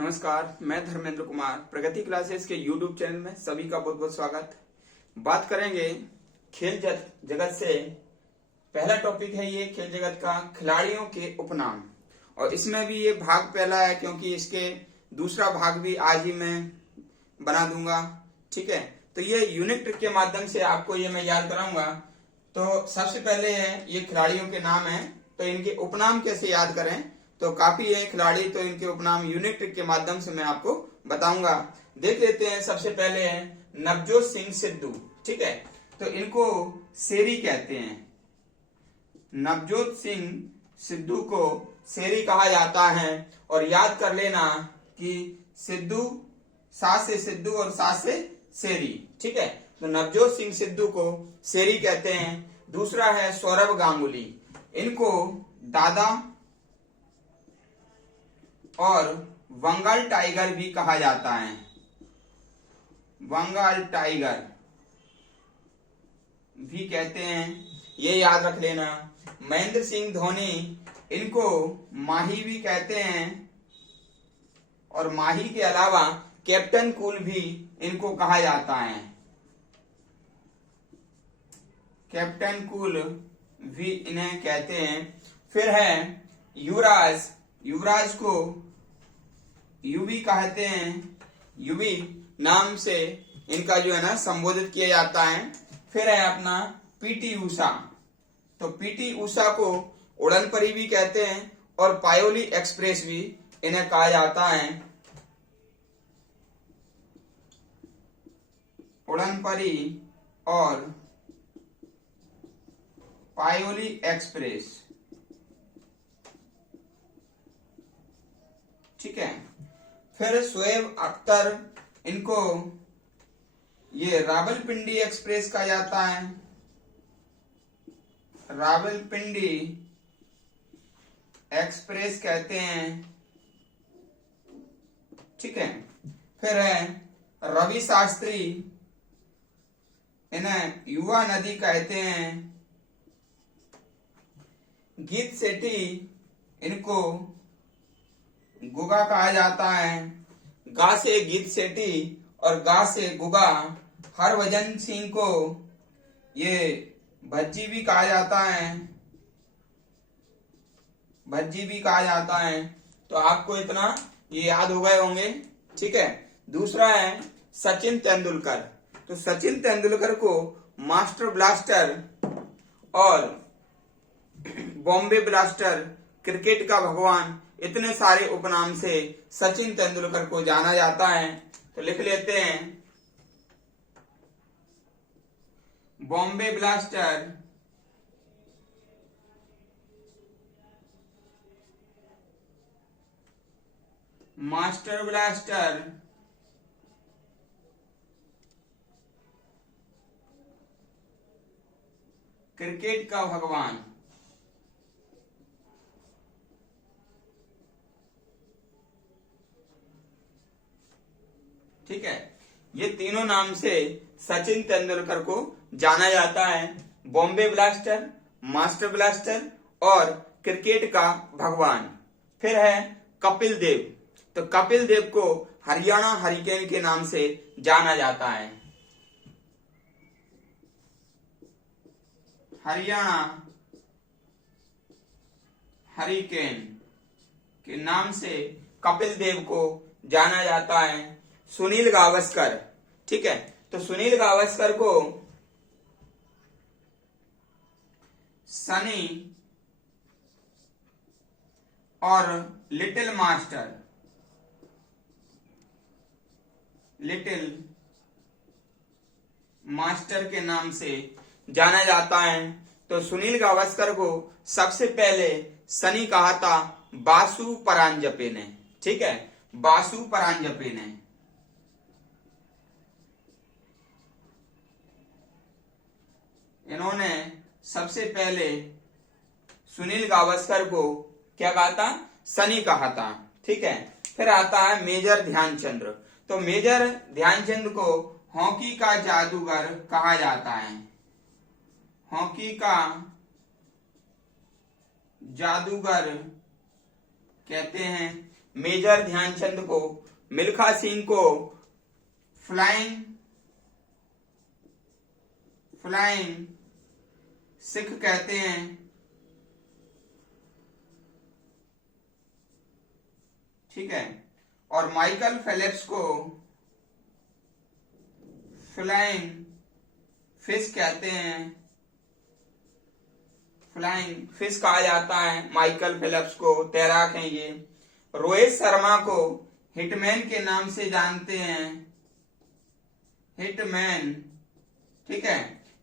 नमस्कार, मैं धर्मेंद्र कुमार प्रगति क्लासेस के YouTube चैनल में सभी का बहुत बहुत स्वागत। बात करेंगे खेल जगत से। पहला टॉपिक है ये खेल जगत का खिलाड़ियों के उपनाम, और इसमें भी ये भाग पहला है क्योंकि इसके दूसरा भाग भी आज ही मैं बना दूंगा। ठीक है, तो ये यूनिक ट्रिक के माध्यम से आपको ये मैं याद कराऊंगा। तो सबसे पहले है ये खिलाड़ियों के नाम है, तो इनके उपनाम कैसे याद करें, तो काफी है खिलाड़ी, तो इनके उपनाम यूनिक ट्रिक के माध्यम से मैं आपको बताऊंगा। देख लेते हैं। सबसे पहले है नवजोत सिंह सिद्धू। ठीक है, तो इनको शेरी कहते हैं। नवजोत सिंह सिद्धू को शेरी कहा जाता है। और याद कर लेना कि सिद्धू सा से सिद्धू और सा से शेरी। ठीक है, तो नवजोत सिंह सिद्धू को शेरी कहते हैं। दूसरा है सौरभ गांगुली, इनको दादा और बंगाल टाइगर भी कहा जाता है। बंगाल टाइगर भी कहते हैं, ये याद रख लेना। महेंद्र सिंह धोनी, इनको माही भी कहते हैं, और माही के अलावा कैप्टन कूल भी इनको कहा जाता है। कैप्टन कूल भी इन्हें कहते हैं। फिर है युवराज, युवराज को युवी कहते हैं। युवी नाम से इनका जो है ना संबोधित किया जाता है। फिर है अपना पीटी उषा, तो पीटी उषा को उड़न परी भी कहते हैं और पायोली एक्सप्रेस भी इन्हें कहा जाता है। उड़न परी और पायोली एक्सप्रेस। ठीक है, फिर शोएब अख्तर, इनको ये रावलपिंडी एक्सप्रेस कहा जाता है। रावलपिंडी एक्सप्रेस कहते हैं। ठीक है, फिर है रवि शास्त्री, इन्हें युवा नदी कहते हैं। गीत सेठी, इनको गुगा कहा जाता है। गा से गीत सेठी और गा से गुगा। हरभजन सिंह को ये भज्जी भी कहा जाता है। भज्जी भी कहा जाता है। तो आपको इतना ये याद हो गए होंगे। ठीक है, दूसरा है सचिन तेंदुलकर, तो सचिन तेंदुलकर को मास्टर ब्लास्टर और बॉम्बे ब्लास्टर, क्रिकेट का भगवान, इतने सारे उपनाम से सचिन तेंदुलकर को जाना जाता है। तो लिख लेते हैं Bombay blaster, master blaster, cricket का भगवान। ठीक है, ये तीनों नाम से सचिन तेंदुलकर को जाना जाता है। बॉम्बे ब्लास्टर, मास्टर ब्लास्टर और क्रिकेट का भगवान। फिर है कपिल देव, तो कपिल देव को हरियाणा हरिकेन के नाम से जाना जाता है। हरियाणा हरिकेन के नाम से कपिल देव को जाना जाता है। सुनील गावस्कर, ठीक है, तो सुनील गावस्कर को सनी और लिटिल मास्टर, लिटिल मास्टर के नाम से जाना जाता है। तो सुनील गावस्कर को सबसे पहले सनी कहा था बासु परांजपे ने। ठीक है, बासु परांजपे ने। इन्होंने सबसे पहले सुनील गावस्कर को क्या कहा था, सनी कहा था। ठीक है, फिर आता है मेजर ध्यानचंद, तो मेजर ध्यानचंद को हॉकी का जादूगर कहा जाता है। हॉकी का जादूगर कहते हैं। मेजर ध्यानचंद को, मिल्खा सिंह को फ्लाइंग सिख कहते हैं। ठीक है, और माइकल फेलिप्स को फ्लाइंग फिश कहते हैं। फ्लाइंग फिश कहा जाता है माइकल फेलिप्स को, तैराक हैं ये। रोहित शर्मा को हिटमैन के नाम से जानते हैं, हिटमैन। ठीक है,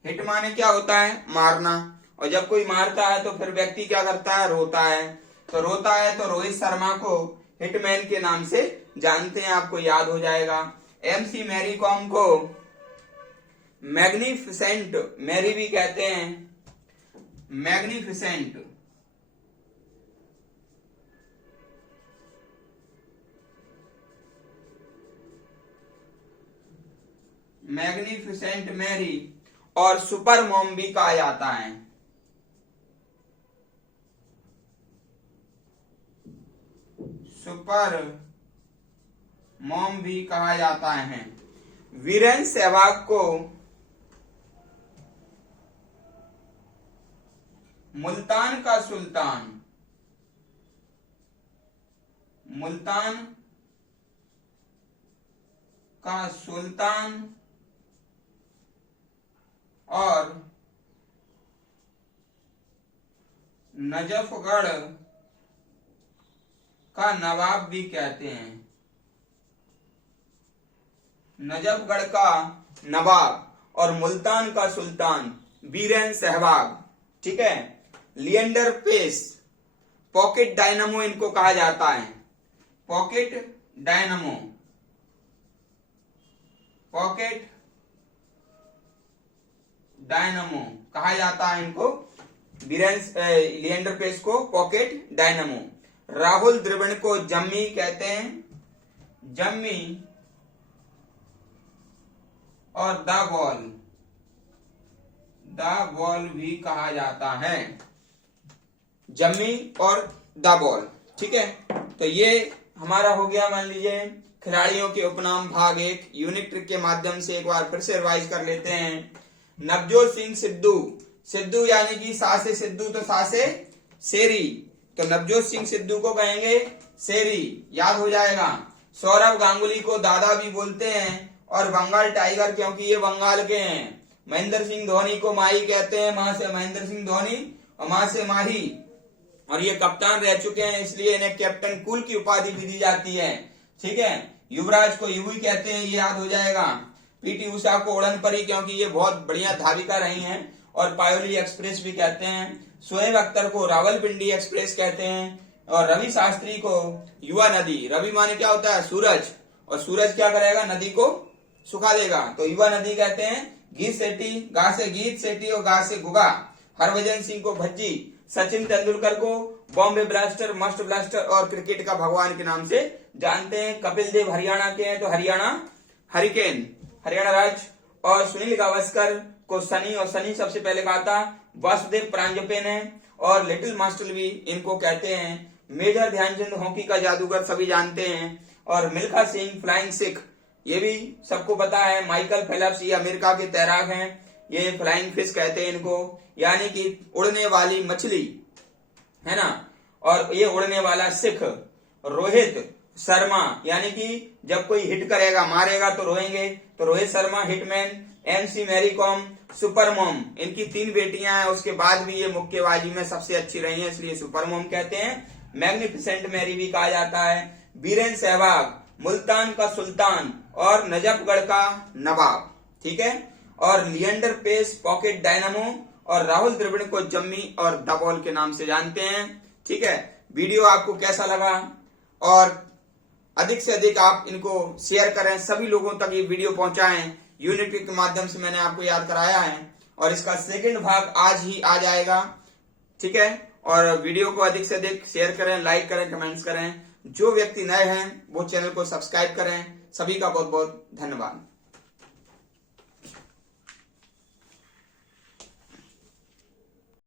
हिट माने क्या होता है? मारना। और जब कोई मारता है तो फिर व्यक्ति क्या करता है? रोता है। तो रोता है तो रोहित शर्मा को हिटमैन के नाम से जानते हैं, आपको याद हो जाएगा। MC मैरी कॉम को मैग्निफिसेंट मैरी भी कहते हैं, मैग्निफिसेंट। मैग्निफिसेंट मैरी और सुपर मॉम भी कहा जाता है। सुपर मॉम भी कहा जाता है। वीरेंद्र सहवाग को मुल्तान का सुल्तान, मुल्तान का सुल्तान और नजफगढ़ का नवाब भी कहते हैं। नजफगढ़ का नवाब और मुल्तान का सुल्तान वीरेंद्र सहवाग। ठीक है, लिएंडर पेस पॉकेट डायनामो इनको कहा जाता है, पॉकेट डायनामो, पॉकेट डायनामो कहा जाता है इनको, लिएंडर पेस को पॉकेट डायनामो। राहुल द्रविड़ को जम्मी कहते हैं, जम्मी और द बॉल भी कहा जाता है, जम्मी और द बॉल। ठीक है, तो ये हमारा हो गया, मान लीजिए खिलाड़ियों के उपनाम भाग 1। यूनिक ट्रिक के माध्यम से एक बार फिर से रिवाइज कर लेते हैं। नवजोत सिंह सिद्धू, सिद्धू यानी कि सा से सिद्धू तो सा से शेरी, तो नवजोत सिंह सिद्धू को कहेंगे शेरी, याद हो जाएगा। सौरव गांगुली को दादा भी बोलते हैं और बंगाल टाइगर, क्योंकि ये बंगाल के हैं। महेंद्र सिंह धोनी को माही कहते हैं, मां से महेंद्र सिंह धोनी और मां से माही, और ये कप्तान रह चुके हैं इसलिए इन्हें कैप्टन कूल की उपाधि भी दी जाती है। ठीक है, युवराज को युवी कहते हैं, ये याद हो जाएगा। पीटी उषा को उड़न परी, क्योंकि ये बहुत बढ़िया धाविका रही हैं और पायोली एक्सप्रेस भी कहते हैं। शोएब अख्तर को रावलपिंडी एक्सप्रेस कहते हैं और रवि शास्त्री को युवा नदी। रवि माने क्या होता है? सूरज, और सूरज क्या करेगा? नदी को सुखा देगा, तो युवा नदी कहते हैं। गीत सेठी, गा से गीत सेठी और गा से गुगा। हरभजन सिंह को भज्जी, सचिन तेंदुलकर को बॉम्बे ब्लास्टर, मस्ट ब्लास्टर और क्रिकेट का भगवान के नाम से जानते हैं। कपिल देव हरियाणा के हैं तो हरियाणा हरिकेन, हरियाणा राज्य। और सुनील गावस्कर को सनी, और सनी सबसे पहले कहा था। वासुदेव प्रांजपेन है और लिटिल मास्टर भी इनको कहते हैं। मेजर ध्यानचंद हॉकी का जादूगर सभी जानते हैं। और मिल्खा सिंह फ्लाइंग सिख, ये भी सबको पता है। माइकल फेलिप्स ये अमेरिका के तैराक हैं, ये फ्लाइंग फिश कहते हैं इनको, यानी कि उड़ने वाली मछली है ना। और ये उड़ने वाला सिख। रोहित शर्मा, यानी कि जब कोई हिट करेगा, मारेगा तो रोएंगे, तो Rohit Sharma hitman. MC Mary Kom super mom, इनकी 3 बेटियां हैं, उसके बाद भी ये मुक्केबाजी में सबसे अच्छी रही हैं, इसलिए सुपर मॉम कहते हैं। मैग्निफिसेंट मैरी भी कहा जाता है। वीरेंद्र सहवाग मुल्तान का सुल्तान और नजफगढ़ का नवाब। ठीक है, और लिएंडर पेस पॉकेट डायनामो और राहुल द्रविड़ को जम्मी और द बॉल के नाम से जानते हैं। ठीक है, वीडियो आपको कैसा लगा? और अधिक से अधिक आप इनको शेयर करें, सभी लोगों तक ये वीडियो पहुंचाएं। यूनिक ट्रिक के माध्यम से मैंने आपको याद कराया है और इसका सेकंड भाग आज ही आ जाएगा। ठीक है, और वीडियो को अधिक से अधिक शेयर करें, लाइक करें, कमेंट्स करें। जो व्यक्ति नए हैं वो चैनल को सब्सक्राइब करें। सभी का बहुत बहुत धन्यवाद।